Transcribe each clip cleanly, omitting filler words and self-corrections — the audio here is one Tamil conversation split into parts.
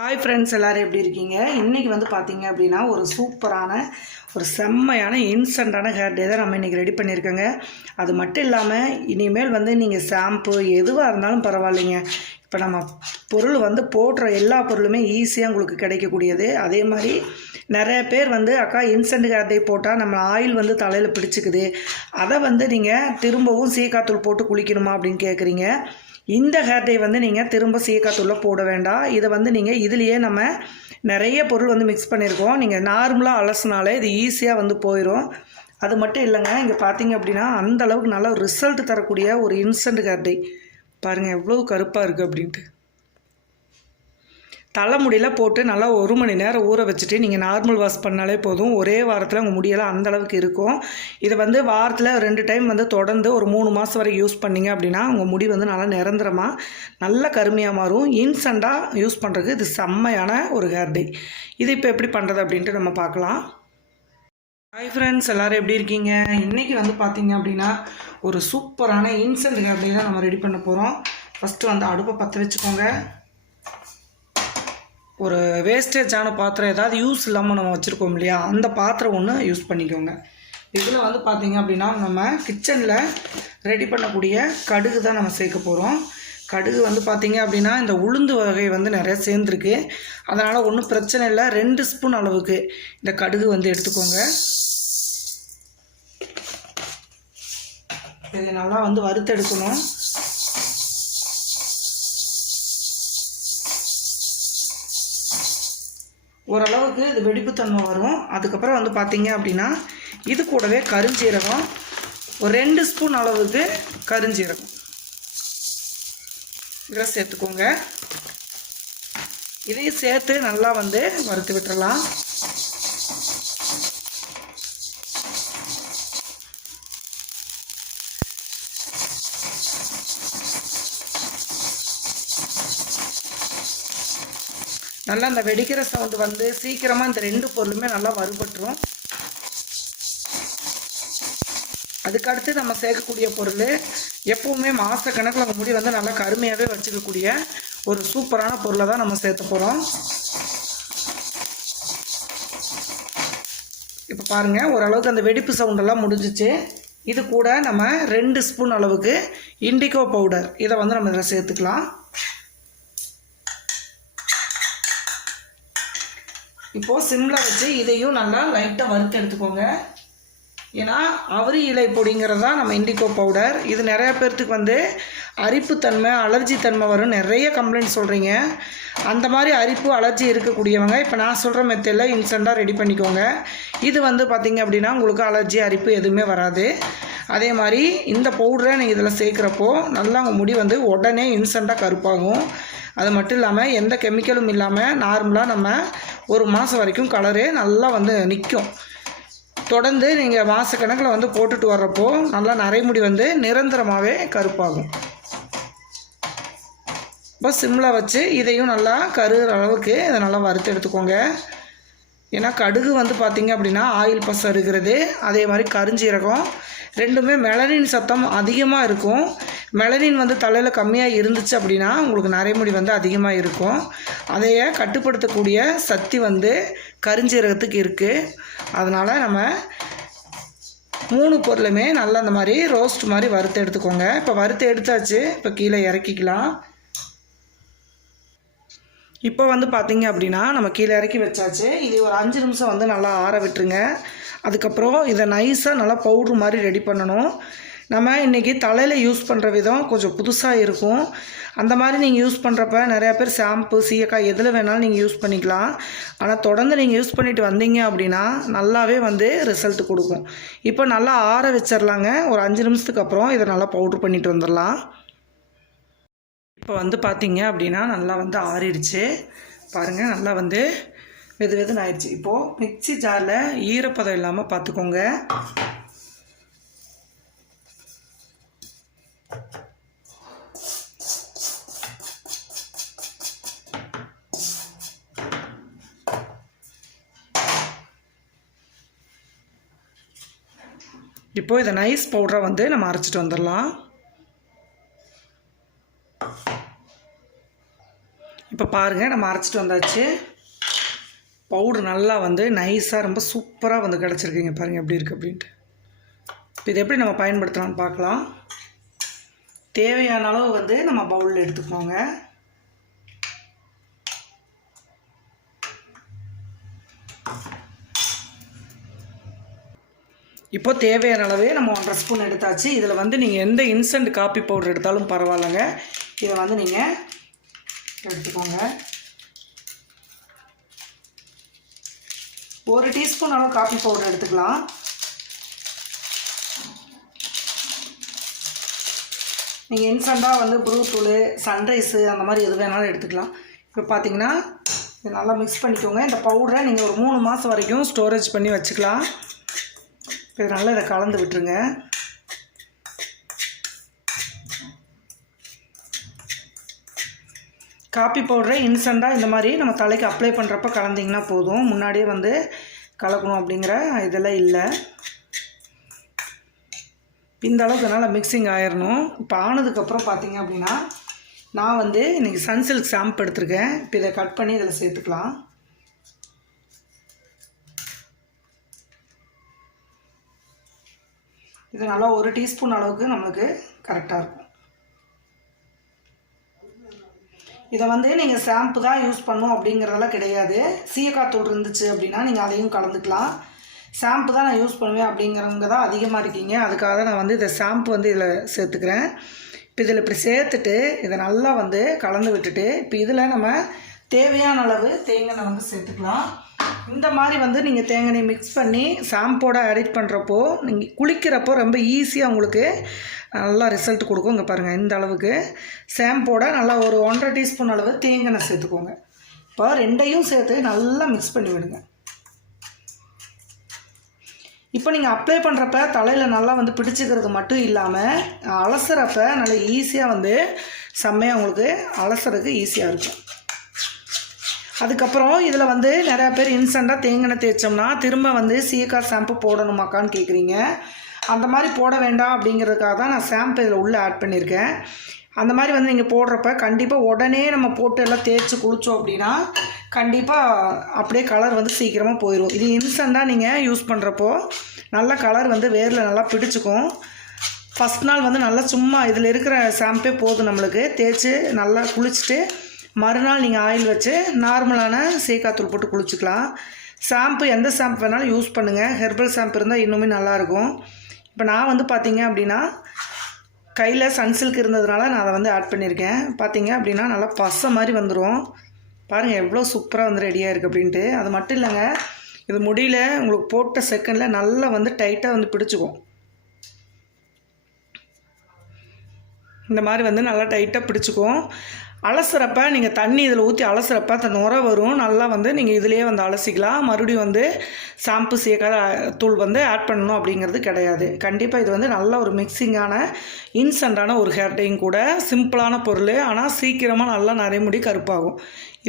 ஹாய் ஃப்ரெண்ட்ஸ், எல்லோரும் எப்படி இருக்கீங்க? இன்றைக்கி வந்து பார்த்தீங்க அப்படின்னா ஒரு சூப்பரான ஒரு செம்மையான இன்ஸ்டண்ட்டான ஹேர் டே தான் நம்ம இன்றைக்கி ரெடி பண்ணியிருக்கோங்க. அது மட்டும் இல்லாமல் இனிமேல் வந்து நீங்கள் ஷாம்பு எதுவாக இருந்தாலும் பரவாயில்லைங்க, இப்போ நம்ம பொருள் வந்து போடுற எல்லா பொருளுமே ஈஸியாக உங்களுக்கு கிடைக்கக்கூடியது. அதே மாதிரி நிறைய பேர் வந்து அக்கா இன்ஸ்டன்ட் ஹேர் டே போட்டால் நம்ம ஆயில் வந்து தலையில் பிடிச்சிக்குது, அதை வந்து நீங்கள் திரும்பவும் சீக்காத்தூள் போட்டு குளிக்கணுமா அப்படின்னு கேட்குறீங்க. இந்த ஹேர் டை வந்து நீங்கள் திரும்ப சீக்காத்தூளில் போட வேண்டாம். இதை வந்து நீங்கள் இதுலேயே நம்ம நிறைய பொருள் வந்து மிக்ஸ் பண்ணியிருக்கோம். நீங்கள் நார்மலாக அலசினாலே இது ஈஸியாக வந்து போயிடும். அது மட்டும் இல்லைங்க, இங்கே பார்த்தீங்க அப்படின்னா அந்தளவுக்கு நல்ல ரிசல்ட் தரக்கூடிய ஒரு இன்ஸ்டன்ட் ஹேர் டை. பாருங்கள் எவ்வளோ கருப்பாக இருக்குது அப்படின்ட்டு. தலைமுடியில் போட்டு நல்லா 1 மணி நேரம் ஊற வச்சுட்டு நீங்கள் நார்மல் வாஷ் பண்ணாலே போதும். ஒரே வாரத்தில் உங்கள் முடியெல்லாம் அந்தளவுக்கு இருக்கும். இதை வந்து வாரத்தில் 2 டைம் வந்து தொடர்ந்து ஒரு 3 மாதம் வரை யூஸ் பண்ணிங்க அப்படின்னா உங்கள் முடி வந்து நல்லா நிரந்தரமாக நல்ல கருமையாக மாறும். இன்ஸ்டண்ட்டாக யூஸ் பண்ணுறதுக்கு இது செம்மையான ஒரு ஹேர் டை. இது இப்போ எப்படி பண்ணுறது அப்படின்ட்டு நம்ம பார்க்கலாம். ஹாய் ஃப்ரெண்ட்ஸ், எல்லோரும் எப்படி இருக்கீங்க? இன்றைக்கி வந்து பார்த்தீங்க அப்படின்னா ஒரு சூப்பரான இன்ஸ்டன்ட் ஹேர் டை தான் நம்ம ரெடி பண்ண போகிறோம். ஃபஸ்ட்டு வந்து அடுப்பை பற்ற வச்சுக்கோங்க. ஒரு வேஸ்டேஜான பாத்திரம், ஏதாவது யூஸ் இல்லாமல் நம்ம வச்சுருக்கோம் இல்லையா, அந்த பாத்திரம் ஒன்று யூஸ் பண்ணிக்கோங்க. இதில் வந்து பார்த்திங்க அப்படின்னா நம்ம கிச்சனில் ரெடி பண்ணக்கூடிய கடுகு தான் நம்ம சேர்க்க போகிறோம். கடுகு வந்து பார்த்திங்க அப்படின்னா இந்த உளுந்து வகை வந்து நிறைய சேர்ந்துருக்கு, அதனால் ஒன்றும் பிரச்சனை இல்லை. 2 ஸ்பூன் அளவுக்கு இந்த கடுகு வந்து எடுத்துக்கோங்க. இதை நல்லா வந்து வறுத்தெடுக்கணும். ஓரளவுக்கு இது வெடிப்புத்தன்மை வரும். அதுக்கப்புறம் வந்து பார்த்திங்க அப்படின்னா இது கூடவே கருஞ்சீரகம், ஒரு 2 ஸ்பூன் அளவுக்கு கருஞ்சீரகம் இதை சேர்த்துக்கோங்க. இதையும் சேர்த்து நல்லா வந்து வறுத்து விட்டுறலாம். நல்லா அந்த வெடிக்கிற சவுண்டு வந்து சீக்கிரமாக இந்த 2 பொருளுமே நல்லா வறுபட்டுரும். அதுக்கடுத்து நம்ம சேர்க்கக்கூடிய பொருள் எப்போவுமே மாதக்கணக்கில் நம்ம முடி வந்து நல்லா கருமையாகவே வச்சுக்கக்கூடிய ஒரு சூப்பரான பொருளை தான் நம்ம சேர்த்த போகிறோம். இப்போ பாருங்கள், ஓரளவுக்கு அந்த வெடிப்பு சவுண்டெல்லாம் முடிஞ்சிச்சு. இது கூட நம்ம 2 ஸ்பூன் அளவுக்கு இண்டிகோ பவுடர், இதை வந்து நம்ம இதில் சேர்த்துக்கலாம். இப்போது சிம்மில் வச்சு இதையும் நல்லா லைட்டாக வறுத்து எடுத்துக்கோங்க. ஏன்னா அவரி இலை பொடிங்கிறது தான் நம்ம இண்டிகோ பவுடர். இது நிறையா பேர்த்துக்கு வந்து அரிப்புத்தன்மை, அலர்ஜி தன்மை வரும், நிறைய கம்ப்ளைண்ட் சொல்கிறீங்க. அந்த மாதிரி அரிப்பு அலர்ஜி இருக்கக்கூடியவங்க இப்போ நான் சொல்கிற மெத்தடில் இன்ஸ்டண்ட்டாக ரெடி பண்ணிக்கோங்க. இது வந்து பார்த்திங்க அப்படின்னா உங்களுக்கு அலர்ஜி அரிப்பு எதுவுமே வராது. அதே மாதிரி இந்த பவுடரை நீங்கள் இதில் சேர்க்குறப்போ நல்லா உங்கள் முடி வந்து உடனே இன்ஸ்டண்ட்டாக கருப்பாகும். அது மட்டும் இல்லாமல் எந்த கெமிக்கலும் இல்லாமல் நார்மலாக நம்ம 1 மாதம் வரைக்கும் கலரே நல்லா வந்து நிற்கும். தொடர்ந்து நீங்கள் மாதக்கணக்கில் வந்து போட்டுட்டு வர்றப்போ நல்லா நரைமுடி வந்து நிரந்தரமாகவே கருப்பாகும். இப்போ சிம்மில் வச்சு இதையும் நல்லா கருகிற அளவுக்கு இதை நல்லா வறுத்து எடுத்துக்கோங்க. ஏன்னா கடுகு வந்து பார்த்திங்க அப்படின்னா ஆயில் பசை இருக்கிறது, அதே மாதிரி கருஞ்சீரகம் ரெண்டுமே மெலனின் சத்தம் அதிகமாக இருக்கும். மெலனின் வந்து தலையில் கம்மியாக இருந்துச்சு அப்படின்னா உங்களுக்கு நரைமுடி வந்து அதிகமாக இருக்கும். அதையே கட்டுப்படுத்தக்கூடிய சக்தி வந்து கருஞ்சீரகத்துக்கு இருக்குது. அதனால் நம்ம 3 பொருளுமே நல்லா அந்த மாதிரி ரோஸ்ட் மாதிரி வறுத்து எடுத்துக்கோங்க. இப்போ வறுத்து எடுத்தாச்சு, இப்போ கீழே இறக்கிக்கலாம். இப்போ வந்து பார்த்திங்க அப்படின்னா நம்ம கீழே இறக்கி வச்சாச்சு. இது ஒரு 5 நிமிஷம் வந்து நல்லா ஆற விட்டுருங்க. அதுக்கப்புறம் இதை நைஸாக நல்லா பவுட்ரு மாதிரி ரெடி பண்ணணும். நம்ம இன்றைக்கி தலையில் யூஸ் பண்ணுற விதம் கொஞ்சம் புதுசாக இருக்கும். அந்த மாதிரி நீங்கள் யூஸ் பண்ணுறப்ப நிறையா பேர் ஷாம்பு, சீயக்காய் எதில் வேணாலும் நீங்கள் யூஸ் பண்ணிக்கலாம். ஆனால் தொடர்ந்து நீங்கள் யூஸ் பண்ணிட்டு வந்தீங்க அப்படின்னா நல்லாவே வந்து ரிசல்ட் கொடுக்கும். இப்போ நல்லா ஆற வச்சிடலாங்க. ஒரு 5 நிமிஷத்துக்கு அப்புறம் இதை நல்லா பவுட்ரு பண்ணிட்டு வந்துடலாம். இப்போ வந்து பார்த்திங்க அப்படின்னா நல்லா வந்து ஆறிடுச்சு. பாருங்கள், நல்லா வந்து வெது வெதுன்னு ஆயிடுச்சு. இப்போது மிக்ஸி ஜாரில் ஈரப்பதம் இல்லாமல் பார்த்துக்கோங்க. இப்போது இதை நைஸ் பவுடரை வந்து நம்ம அரைச்சிட்டு வந்துடலாம். இப்போ பாருங்கள் நம்ம அரைச்சிட்டு வந்தாச்சு. பவுட்ரு நல்லா வந்து நைஸாக ரொம்ப சூப்பராக வந்து கிடச்சிருக்குங்க. பாருங்கள் எப்படி இருக்குது அப்படின்ட்டு. இப்போ இதை எப்படி நம்ம பயன்படுத்தலாம்னு பார்க்கலாம். தேவையான அளவு வந்து நம்ம பவுலில் எடுத்துக்கோங்க. இப்போ தேவையான அளவே நம்ம 1.5 ஸ்பூன் எடுத்தாச்சு. இதில் வந்து நீங்கள் எந்த இன்ஸ்டன்ட் காஃபி பவுடர் எடுத்தாலும் பரவாயில்லைங்க. இதை வந்து நீங்கள் எடுத்துக்கோங்க. 1 டீஸ்பூன் அளவு காஃபி பவுடர் எடுத்துக்கலாம். நீங்கள் இன்ஸ்டண்ட்டாக வந்து ப்ரூ தூள், சன்ரைஸு அந்த மாதிரி எது வேணாலும் எடுத்துக்கலாம். இப்போ பார்த்தீங்கன்னா இதை நல்லா மிக்ஸ் பண்ணிக்கோங்க. இந்த பவுடரை நீங்கள் ஒரு 3 மாதம் வரைக்கும் ஸ்டோரேஜ் பண்ணி வச்சுக்கலாம். இப்போ நல்லா இதை கலந்து விட்டுருங்க. காப்பி பவுடரை இன்ஸ்டண்ட்டாக இந்த மாதிரி நம்ம தலைக்கு அப்ளை பண்ணுறப்ப கலந்திங்கன்னா போதும். முன்னாடியே வந்து கலக்கணும் அப்படிங்கிற இதெல்லாம் இல்லை. இந்த அளவுக்கு நல்லா மிக்சிங் ஆயிடணும். இப்போ ஆனதுக்கப்புறம் பார்த்தீங்க அப்படின்னா நான் வந்து இன்றைக்கி சன்சில்க் ஷாம்பு எடுத்திருக்கேன். இப்போ இதை கட் பண்ணி இதில் சேர்த்துக்கலாம். இது நல்லா 1 டீஸ்பூன் அளவுக்கு நம்மளுக்கு கரெக்டாக இருக்கும். இதை வந்து நீங்கள் ஷாம்பு தான் யூஸ் பண்ணணும் அப்படிங்கிறதெல்லாம் கிடையாது. சீயக்காய் தூள் இருந்துச்சு அப்படின்னா நீங்கள் அதையும் கலந்துக்கலாம். ஷாம்பு தான் நான் யூஸ் பண்ணுவேன் அப்படிங்கிறவங்க தான் அதிகமாக இருக்கீங்க. அதுக்காக தான் நான் வந்து இதை ஷாம்பு வந்து இதில் சேர்த்துக்கிறேன். இப்போ இதில் இப்படி சேர்த்துட்டு இதை நல்லா வந்து கலந்து விட்டுட்டு இப்போ இதில் நம்ம தேவையான அளவு தேங்காய் வந்து சேர்த்துக்கலாம். இந்த மாதிரி வந்து நீங்கள் தேங்காய் மிக்ஸ் பண்ணி ஷாம்போட எடிட் பண்ணுறப்போ நீங்கள் குளிக்கிறப்போ ரொம்ப ஈஸியாக உங்களுக்கு நல்லா ரிசல்ட் கொடுக்கும். இங்கே பாருங்கள், இந்த அளவுக்கு ஷாம்போட நல்லா ஒரு 1.5 டீஸ்பூன் அளவு தேங்காய் சேர்த்துக்கோங்க. இப்போ ரெண்டையும் சேர்த்து நல்லா மிக்ஸ் பண்ணி விடுங்க. இப்போ நீங்கள் அப்ளை பண்ணுறப்ப தலையில் நல்லா வந்து பிடிச்சிக்கிறது மட்டும் இல்லாமல் அலசுறப்ப நல்லா ஈஸியாக வந்து செம்மையாக உங்களுக்கு அலசுறதுக்கு ஈஸியாக இருக்கும். அதுக்கப்புறம் இதில் வந்து நிறையா பேர் இன்ஸ்டண்ட்டாக தேங்காய் தேய்ச்சோம்னா திரும்ப வந்து சீயக்காய் ஷாம்பு போடணுமாக்கான்னு கேட்குறீங்க. அந்த மாதிரி போட வேண்டாம் அப்படிங்கிறதுக்காக தான் நான் ஷாம்பு இதில் உள்ளே ஆட் பண்ணியிருக்கேன். அந்த மாதிரி வந்து நீங்கள் போடுறப்ப கண்டிப்பாக உடனே நம்ம போட்டு எல்லாம் தேய்ச்சி குளித்தோம் அப்படின்னா கண்டிப்பாக அப்படியே கலர் வந்து சீக்கிரமாக போயிடும். இது இன்ஸ்டண்ட்டாக நீங்கள் யூஸ் பண்ணுறப்போ நல்ல கலர் வந்து வேரில் நல்லா பிடிச்சிக்கும். ஃபஸ்ட் நாள் வந்து நல்லா சும்மா இதில் இருக்கிற ஷாம்பே போதும் நம்மளுக்கு. தேய்ச்சி நல்லா குளிச்சுட்டு மறுநாள் நீங்கள் ஆயில் வச்சு நார்மலான சீயக்காய் தூள் போட்டு குளிச்சுக்கலாம். ஷாம்பு எந்த ஷாம்பு வேணாலும் யூஸ் பண்ணுங்கள். ஹெர்பல் ஷாம்பு இருந்தால் இன்னுமே நல்லாயிருக்கும். இப்போ நான் வந்து பார்த்தீங்க அப்படின்னா கையில் சன்சில்க் இருந்ததுனால நான் அதை வந்து ஆட் பண்ணியிருக்கேன். பார்த்தீங்க அப்படின்னா நல்லா பசை மாதிரி வந்துடும். பாருங்கள் எவ்வளோ சூப்பராக வந்து ரெடியாக இருக்குது அப்படின்ட்டு. அது மட்டும் இல்லைங்க, இது முடியல உங்களுக்கு போட்ட செகண்டில் நல்லா வந்து டைட்டாக வந்து பிடிச்சிக்கும். இந்த மாதிரி வந்து நல்லா டைட்டாக பிடிச்சிக்கும். அலசுறப்ப நீங்கள் தண்ணி இதில் ஊற்றி அலசுறப்ப அந்த நுரை வரும். நல்லா வந்து நீங்கள் இதிலேயே வந்து அலசிக்கலாம். மறுபடியும் வந்து ஷாம்பு சீயக்காய் தூள் வந்து ஆட் பண்ணணும் அப்படிங்கிறது கிடையாது. கண்டிப்பாக இது வந்து நல்ல ஒரு மிக்சிங்கான இன்ஸ்டண்ட்டான ஒரு ஹேர் டையும் கூட. சிம்பிளான பொருள், ஆனால் சீக்கிரமாக நல்லா நிறைய முடி கருப்பாகும்.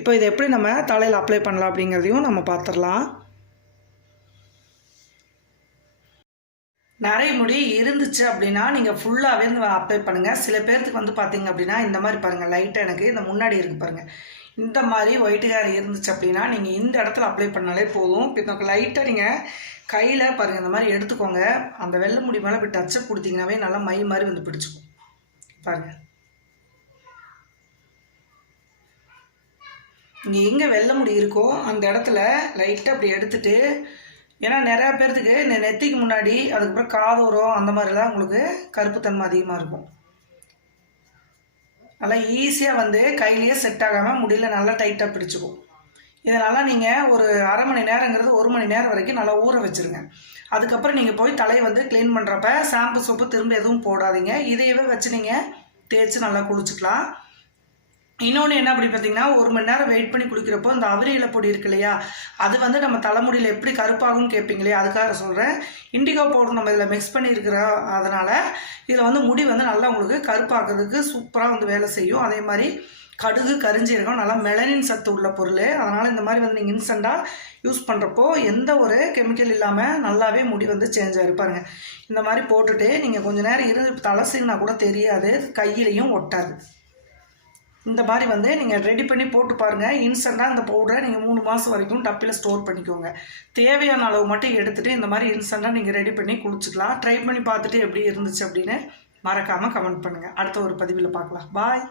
இப்போ இதை எப்படி நம்ம தலையில் அப்ளை பண்ணலாம் அப்படிங்கிறதையும் நம்ம பார்த்துடலாம். நிறைய முடி இருந்துச்சு அப்படின்னா நீங்கள் ஃபுல்லாகவே வந்து அப்ளை பண்ணுங்கள். சில பேர்த்துக்கு வந்து பார்த்தீங்க அப்படின்னா இந்த மாதிரி பாருங்கள், லைட்டாக எனக்கு இந்த முன்னாடி இருக்குது பாருங்கள், இந்த மாதிரி ஒயிட் ஹேர் இருந்துச்சு அப்படின்னா நீங்கள் இந்த இடத்துல அப்ளை பண்ணாலே போதும். இப்போ லைட்டாக நீங்கள் கையில் பாருங்கள் இந்த மாதிரி எடுத்துக்கோங்க. அந்த வெள்ளை முடி மேலே இப்படி டச்சப் கொடுத்தீங்கன்னாவே நல்லா மை மாதிரி வந்து பிடிச்சிக்கும். பாருங்கள், இங்கே எங்கே வெள்ளை முடி இருக்கோ அந்த இடத்துல லைட்டாக அப்படி எடுத்துகிட்டு, ஏன்னா நிறையா பேர்த்துக்கு இந்த நெத்திக்கு முன்னாடி அதுக்கப்புறம் காதோரம் அந்த மாதிரிலாம் உங்களுக்கு கருப்புத்தன்மை அதிகமாக இருக்கும். நல்லா ஈஸியாக வந்து கையிலேயே செட் ஆகாமல் முடியல நல்லா டைட்டாக பிடிச்சிக்கும். இதனால் நீங்கள் ஒரு அரை மணி நேரங்கிறது 1 மணி நேரம் வரைக்கும் நல்லா ஊற வச்சுருங்க. அதுக்கப்புறம் நீங்கள் போய் தலையை வந்து க்ளீன் பண்ணுறப்ப ஷாம்பு சோப்பு திரும்ப எதுவும் போடாதீங்க. இதையவே வச்சு நீங்கள் தேய்ச்சி நல்லா குளிச்சுக்கலாம். இன்னொன்று என்ன அப்படி பார்த்தீங்கன்னா, 1 மணி நேரம் வெயிட் பண்ணி குளிக்கிறப்போ இந்த அவிரி இலை பொடி இருக்கு இல்லையா, அது வந்து நம்ம தலைமுடியில் எப்படி கருப்பாகும்னு கேட்பீங்களே, அதுக்காக சொல்கிறேன். இண்டிகோ பவுடர் நம்ம இதில் மிக்ஸ் பண்ணியிருக்கிறோம். அதனால் இதில் வந்து முடி வந்து நல்லா உங்களுக்கு கருப்பாக்குறதுக்கு சூப்பராக வந்து வேலை செய்யும். அதே மாதிரி கடுகு, கரிஞ்சீரகம் நல்லா மெலனின் சத்து உள்ள பொருள். அதனால் இந்த மாதிரி வந்து நீங்கள் இன்ஸ்டண்ட்டாக யூஸ் பண்ணுறப்போ எந்த ஒரு கெமிக்கல் இல்லாமல் நல்லாவே முடி வந்து சேஞ்ச் ஆகிருப்பாருங்க. இந்த மாதிரி போட்டுட்டு நீங்கள் கொஞ்சம் நேரம் இருந்து தலை சீவினா கூட தெரியாது, கையிலையும் ஒட்டாது. இந்த மாதிரி வந்து நீங்கள் ரெடி பண்ணி போட்டு பாருங்கள். இன்ஸ்டண்ட்டாக இந்த பவுடரை நீங்கள் 3 மாதம் வரைக்கும் டப்பில் ஸ்டோர் பண்ணிக்கோங்க. தேவையான அளவு மட்டும் எடுத்துகிட்டு இந்த மாதிரி இன்ஸ்டண்ட்டாக நீங்கள் ரெடி பண்ணி குடிச்சிக்கலாம். ட்ரை பண்ணி பார்த்துட்டு எப்படி இருந்துச்சு அப்படின்னு மறக்காமல் கமெண்ட் பண்ணுங்கள். அடுத்த ஒரு பதிவில் பார்க்கலாம். பாய்.